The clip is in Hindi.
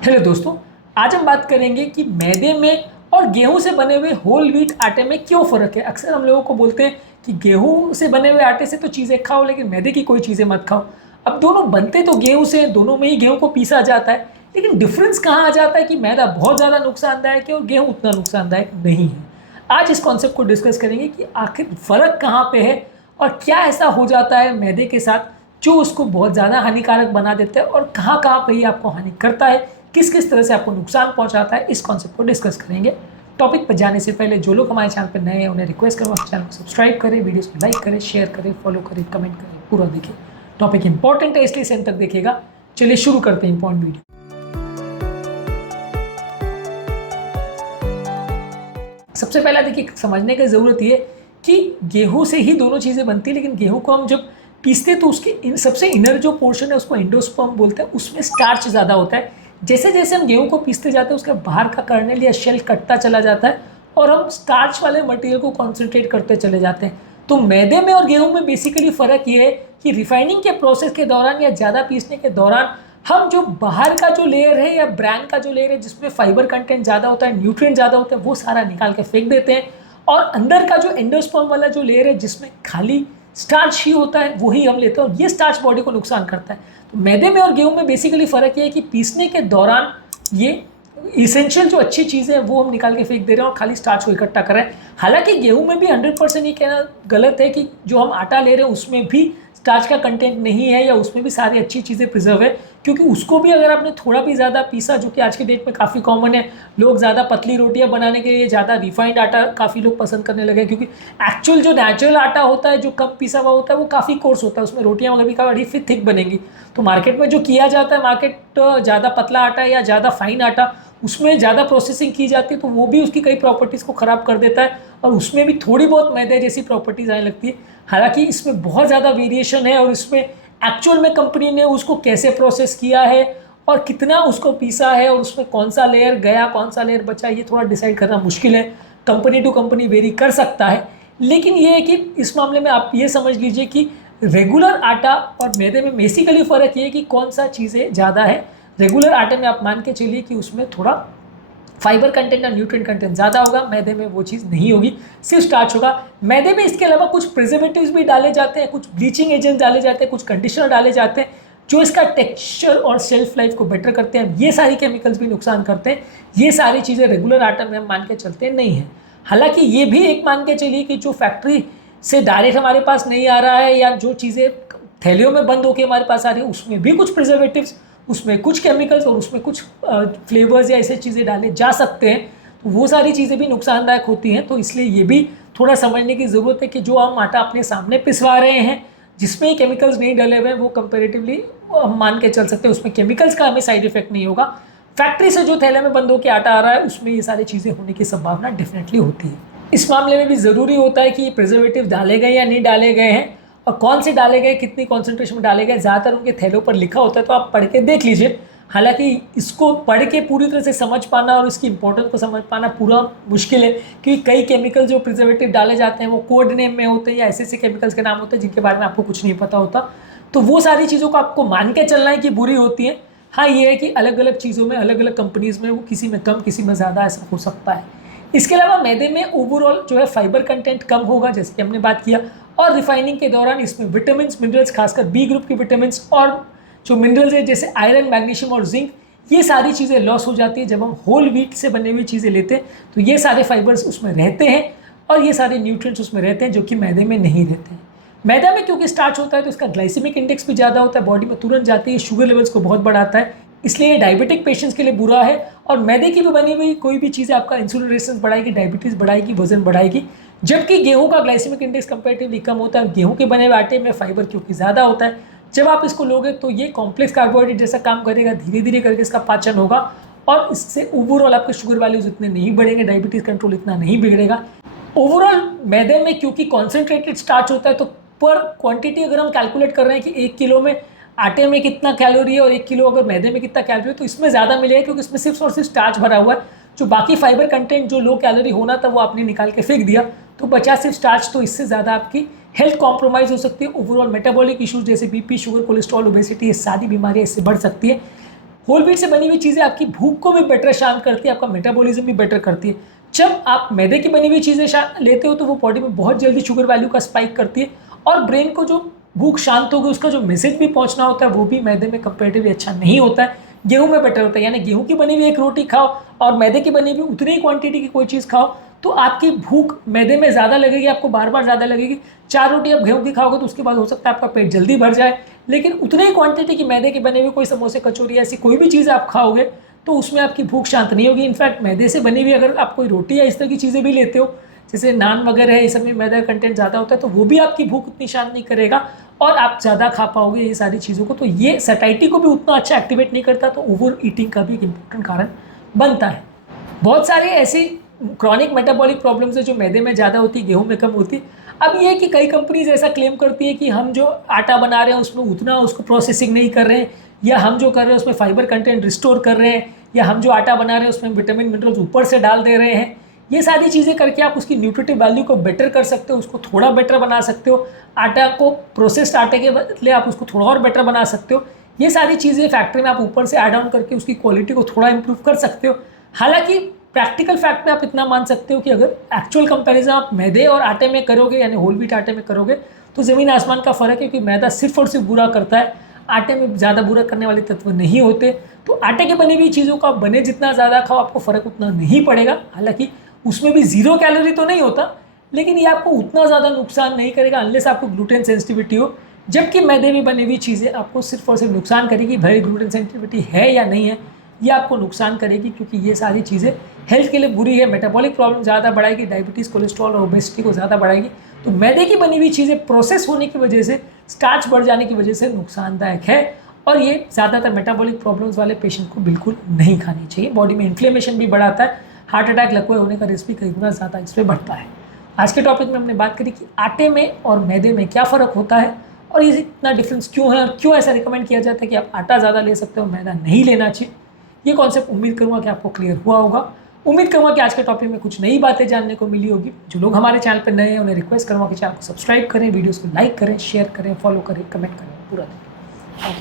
हेलो दोस्तों, आज हम बात करेंगे कि मैदे में और गेहूं से बने हुए होल व्हीट आटे में क्यों फ़र्क है। अक्सर हम लोगों को बोलते हैं कि गेहूं से बने हुए आटे से तो चीज़ें खाओ, लेकिन मैदे की कोई चीज़ें मत खाओ। अब दोनों बनते तो गेहूं से, दोनों में ही गेहूं को पीसा जाता है, लेकिन डिफरेंस कहाँ आ जाता है कि मैदा बहुत ज़्यादा नुकसानदायक है और गेहूँ उतना नुकसानदायक नहीं है। आज इस कॉन्सेप्ट को डिस्कस करेंगे कि आखिर फ़र्क कहाँ पे है और क्या ऐसा हो जाता है मैदे के साथ जो उसको बहुत ज़्यादा हानिकारक बना देता है, और कहाँ कहाँ पे ये आपको हानि करता है, किस किस तरह से आपको नुकसान पहुंचाता है। इस कॉन्सेप्ट को डिस्कस करेंगे। टॉपिक पर जाने से पहले जो लोग हमारे चैनल पर नए हैं उन्हें रिक्वेस्ट करूँगा चैनल को सब्सक्राइब करें, वीडियोस को लाइक करें, शेयर करें, फॉलो करें, कमेंट करें, पूरा देखें। टॉपिक इंपॉर्टेंट है इसलिए सेंड तक देखिएगा। चलिए शुरू करते हैं इंपॉर्टेंट वीडियो। सबसे पहला देखिए, समझने की ज़रूरत ये कि गेहूं से ही दोनों चीज़ें बनती है, लेकिन गेहूं को हम जब पीसते तो उसके सबसे इनर जो पोर्शन है उसको एंडोस्पर्म बोलते हैं, उसमें स्टार्च ज़्यादा होता है। जैसे जैसे हम गेहूं को पीसते जाते हैं उसका बाहर का कर्नेल या शेल कटता चला जाता है और हम स्टार्च वाले मटेरियल को कॉन्सेंट्रेट करते चले जाते हैं। तो मैदे में और गेहूं में बेसिकली फ़र्क ये है कि रिफाइनिंग के प्रोसेस के दौरान या ज़्यादा पीसने के दौरान हम जो बाहर का जो लेयर है या ब्रांड का जो लेयर है जिसमें फाइबर कंटेंट ज़्यादा होता है, न्यूट्रिएंट ज़्यादा होते हैं, वो सारा निकाल के फेंक देते हैं, और अंदर का जो एंडोस्पर्म वाला जो लेयर है जिसमें खाली स्टार्च ही होता है वही हम लेते हैं, और ये स्टार्च बॉडी को नुकसान करता है। तो मैदे में और गेहूं में बेसिकली फ़र्क ये है कि पीसने के दौरान ये इसेंशियल जो अच्छी चीज़ें हैं वो हम निकाल के फेंक दे रहे हैं और खाली स्टार्च को इकट्ठा कर रहे हैं। हालांकि गेहूं में भी 100% ये कहना गलत है कि जो हम आटा ले रहे हैं उसमें भी स्टार्च का कंटेंट नहीं है या उसमें भी सारी अच्छी चीज़ें प्रिजर्व है, क्योंकि उसको भी अगर आपने थोड़ा भी ज़्यादा पीसा, जो कि आज के डेट में काफ़ी कॉमन है, लोग ज़्यादा पतली रोटियां बनाने के लिए ज़्यादा रिफाइंड आटा काफ़ी लोग पसंद करने लगे, क्योंकि एक्चुअल जो नेचुरल आटा होता है जो कम पीसा हुआ होता है वो काफ़ी कोर्स होता है, उसमें रोटियां वगैरह भी काफ़ी थिक बनेंगी। तो मार्केट में जो किया जाता है, मार्केट ज़्यादा पतला आटा या ज़्यादा फाइन आटा, उसमें ज़्यादा प्रोसेसिंग की जाती है तो वो भी उसकी कई प्रॉपर्टीज़ को ख़राब कर देता है और उसमें भी थोड़ी बहुत मैदे जैसी प्रॉपर्टीज़ आने लगती है। हालांकि इसमें बहुत ज़्यादा वेरिएशन है और इसमें एक्चुअल में कंपनी ने उसको कैसे प्रोसेस किया है और कितना उसको पीसा है और उसमें कौन सा लेयर गया कौन सा लेयर बचा, ये थोड़ा डिसाइड करना मुश्किल है। कंपनी टू कंपनी वेरी कर सकता है, लेकिन ये है कि इस मामले में आप ये समझ लीजिए कि रेगुलर आटा और मैदे में बेसिकली फ़र्क ये है कि कौन सा चीज़ें ज़्यादा है। रेगुलर आटे में आप मान के चलिए कि उसमें थोड़ा फाइबर कंटेंट और न्यूट्रिएंट कंटेंट ज़्यादा होगा, मैदे में वो चीज़ नहीं होगी, सिर्फ स्टार्च होगा। मैदे में इसके अलावा कुछ प्रिजर्वेटिव्स भी डाले जाते हैं, कुछ ब्लीचिंग एजेंट डाले जाते हैं, कुछ कंडीशनर डाले जाते हैं जो इसका टेक्सचर और शेल्फ लाइफ को बेटर करते हैं। ये सारी केमिकल्स भी नुकसान करते हैं। ये सारी चीज़ें रेगुलर आटा में हम मान के चलते नहीं हैं। हालांकि ये भी एक मान के चलिए कि जो फैक्ट्री से डायरेक्ट हमारे पास नहीं आ रहा है या जो चीज़ें थैलियों में बंद होकर हमारे पास आ रही है उसमें भी कुछ प्रिजर्वेटिव्स, उसमें कुछ केमिकल्स और उसमें कुछ फ्लेवर्स या ऐसे चीज़ें डाले जा सकते हैं, तो वो सारी चीज़ें भी नुकसानदायक होती हैं। तो इसलिए ये भी थोड़ा समझने की ज़रूरत है कि जो हम आटा अपने सामने पिसवा रहे हैं जिसमें केमिकल्स नहीं डले हुए हैं वो कंपेरेटिवली हम मान के चल सकते हैं, उसमें केमिकल्स का हमें साइड इफेक्ट नहीं होगा। फैक्ट्री से जो थैले में बंद होकर आटा आ रहा है उसमें ये सारी चीज़ें होने की संभावना डेफिनेटली होती है। इस मामले में भी ज़रूरी होता है कि ये प्रिजर्वेटिव डाले गए या नहीं डाले गए हैं और कौन से डाले गए, कितनी कॉन्सेंट्रेशन में डाले गए, ज़्यादातर उनके थैलों पर लिखा होता है, तो आप पढ़ के देख लीजिए। हालांकि इसको पढ़ के पूरी तरह से समझ पाना और इसकी इंपॉर्टेंस को समझ पाना पूरा मुश्किल है, क्योंकि कई केमिकल जो प्रिजर्वेटिव डाले जाते हैं वो कोड नेम में होते हैं या ऐसे ऐसे केमिकल्स के नाम होते हैं जिनके बारे में आपको कुछ नहीं पता होता। तो वो सारी चीज़ों को आपको मान के चलना है कि बुरी होती है। हाँ, ये है कि अलग अलग चीज़ों में, अलग अलग कंपनीज़ में वो किसी में कम किसी में ज़्यादा ऐसा हो सकता है। इसके अलावा मैदे में ओवरऑल जो है फाइबर कंटेंट कम होगा, जैसे कि हमने बात किया, और रिफाइनिंग के दौरान इसमें विटामिन मिनरल्स, खासकर बी ग्रुप के विटामिन और जो मिनरल्स है जैसे आयरन, मैग्नीशियम और जिंक, ये सारी चीज़ें लॉस हो जाती है जब हम होल व्हीट से बनी हुई चीज़ें लेते हैं। तो ये सारे फाइबर्स उसमें रहते हैं और ये सारे न्यूट्रिएंट्स उसमें रहते हैं जो कि मैदे में नहीं रहते हैं। मैदा में क्योंकि स्टार्च होता है तो इसका ग्लाइसेमिक इंडेक्स भी ज़्यादा होता है, बॉडी में तुरंत जाती है, शुगर लेवल्स को बहुत बढ़ाता है, इसलिए डायबिटिक पेशेंट्स के लिए बुरा है। और मैदे की भी बनी हुई कोई भी चीज़ आपका इंसुलिन रेजिस्टेंस बढ़ाएगी, डायबिटीज़ बढ़ाएगी, वजन बढ़ाएगी। जबकि गेहूं का ग्लाइसेमिक इंडेक्स कंपेरेटिवली कम होता है। गेहूं के बने हुए आटे में फाइबर क्योंकि ज़्यादा होता है, जब आप इसको लोगे तो ये कॉम्प्लेक्स कार्बोहाइड्रेट जैसा काम करेगा, धीरे धीरे करके इसका पाचन होगा और इससे ओवरऑल आपके शुगर वैल्यूज इतने नहीं बढ़ेंगे, डायबिटीज़ कंट्रोल इतना नहीं बिगड़ेगा। ओवरऑल मैदे में क्योंकि कॉन्सेंट्रेटेड स्टार्च होता है तो पर क्वांटिटी अगर हम कैलकुलेट कर रहे हैं कि 1 किलो में आटे में कितना कैलोरी है और 1 किलो अगर मैदे में कितना कैलोरी है, तो इसमें ज़्यादा मिलेगा क्योंकि इसमें सिर्फ और सिर्फ स्टार्च भरा हुआ है। जो बाकी फाइबर कंटेंट जो लो कैलोरी होना था वो आपने निकाल के फेंक दिया, तो बचा सिर्फ स्टार्च। तो इससे ज़्यादा आपकी हेल्थ कॉम्प्रोमाइज़ हो सकती है। ओवरऑल मेटाबॉलिक इशूज़ जैसे बीपी, शुगर, कोलेस्ट्रॉल, ओबेसिटी, ये सारी बीमारियाँ इससे बढ़ सकती है। होल व्हीट से बनी हुई चीज़ें आपकी भूख को भी बेटर शांत करती है, आपका मेटाबॉलिज्म भी बेटर करती है। जब आप मैदे की बनी हुई चीज़ें लेते हो तो वो बॉडी में बहुत जल्दी शुगर वैल्यू का स्पाइक करती है और ब्रेन को जो भूख शांत होगी उसका जो मैसेज भी पहुंचना होता है वो भी मैदे में कंपेरेटिवली अच्छा नहीं होता है, गेहूं में बेटर होता है। यानी गेहूं की बनी हुई एक रोटी खाओ और मैदे की बनी हुई उतनी ही क्वांटिटी की कोई चीज़ खाओ तो आपकी भूख मैदे में ज़्यादा लगेगी, आपको बार बार ज़्यादा लगेगी। 4 रोटी आप गेहूं की खाओगे तो उसके बाद हो सकता है आपका पेट जल्दी भर जाए, लेकिन उतनी ही क्वांटिटी की मैदे की बनी हुई कोई समोसे कचौरी ऐसी कोई भी चीज़ आप खाओगे तो उसमें आपकी भूख शांत नहीं होगी। इनफैक्ट मैदे से बनी हुई अगर आप कोई रोटी या इस तरह की चीज़ें भी लेते हो जैसे नान वगैरह है, ये सब में मैदा कंटेंट ज़्यादा होता है तो वो भी आपकी भूख उतनी शांत नहीं करेगा और आप ज़्यादा खा पाओगे ये सारी चीज़ों को। तो ये सैटिस्फैक्टी को भी उतना अच्छा एक्टिवेट नहीं करता, तो ओवर ईटिंग का भी एक इम्पोर्टेंट कारण बनता है। बहुत सारे ऐसी क्रॉनिक मेटाबॉलिक प्रॉब्लम्स है जो मैदे में ज़्यादा होती है, गेहूं में कम होती है। अब ये है कि कई कंपनीज ऐसा क्लेम करती है कि हम जो आटा बना रहे हैं उसमें उतना उसको प्रोसेसिंग नहीं कर रहे हैं, या हम जो कर रहे हैं उसमें फाइबर कंटेंट रिस्टोर कर रहे हैं, या हम जो आटा बना रहे हैं उसमें विटामिन मिनरल्स ऊपर से डाल दे रहे हैं। ये सारी चीज़ें करके आप उसकी न्यूट्रिटिव वैल्यू को बेटर कर सकते हो, उसको थोड़ा बेटर बना सकते हो। आटा को प्रोसेस्ड आटे के बदले आप उसको थोड़ा और बेटर बना सकते हो। ये सारी चीज़ें फैक्ट्री में आप ऊपर से ऐड ऑन करके उसकी क्वालिटी को थोड़ा इंप्रूव कर सकते हो। हालांकि प्रैक्टिकल फैक्ट में आप इतना मान सकते हो कि अगर एक्चुअल कंपैरिजन आप मैदे और आटे में करोगे यानी होल व्हीट आटे में करोगे तो ज़मीन आसमान का फ़र्क है, क्योंकि मैदा सिर्फ और सिर्फ बुरा करता है, आटे में ज़्यादा बुरा करने वाले तत्व नहीं होते। तो आटे के बनी हुई चीज़ों को आप बने जितना ज़्यादा खाओ आपको फ़र्क उतना नहीं पड़ेगा। हालांकि उसमें भी 0 कैलोरी तो नहीं होता, लेकिन ये आपको उतना ज़्यादा नुकसान नहीं करेगा अनलेस आपको ग्लूटेन सेंसिटिविटी हो। जबकि मैदे में बनी हुई चीज़ें आपको सिर्फ और सिर्फ नुकसान करेगी, भाई ग्लूटेन सेंसिटिविटी है या नहीं है ये आपको नुकसान करेगी, क्योंकि ये सारी चीज़ें हेल्थ के लिए बुरी है। मेटाबॉलिक प्रॉब्लम ज़्यादा बढ़ाएगी, डायबिटीज़, कोलेस्ट्रॉल और ओबेसिटी को ज़्यादा बढ़ाएगी। तो मैदे की बनी हुई चीज़ें प्रोसेस होने की वजह से, स्टार्च बढ़ जाने की वजह से नुकसानदायक है और ये ज़्यादातर मेटाबॉलिक प्रॉब्लम्स वाले पेशेंट को बिल्कुल नहीं खानी चाहिए। बॉडी में इन्फ्लेमेशन भी बढ़ाता है, हार्ट अटैक लकवे होने का रिस्क भी कई गुना ज़्यादा इसमें बढ़ता है। आज के टॉपिक में हमने बात करी कि आटे में और मैदे में क्या फ़र्क होता है और ये इतना डिफरेंस क्यों है और क्यों ऐसा रिकमेंड किया जाता है कि आप आटा ज़्यादा ले सकते हो, मैदा नहीं लेना चाहिए। ये कॉन्सेप्ट उम्मीद करूँगा कि आपको क्लियर हुआ होगा। उम्मीद करूँगा कि आज के टॉपिक में कुछ नई बातें जानने को मिली होगी। जो लोग हमारे चैनल पर नए हैं उन्हें रिक्वेस्ट करूँगा कि चैनल को सब्सक्राइब करें, वीडियोज़ को लाइक करें, शेयर करें, फॉलो करें, कमेंट करें पूरा दिन।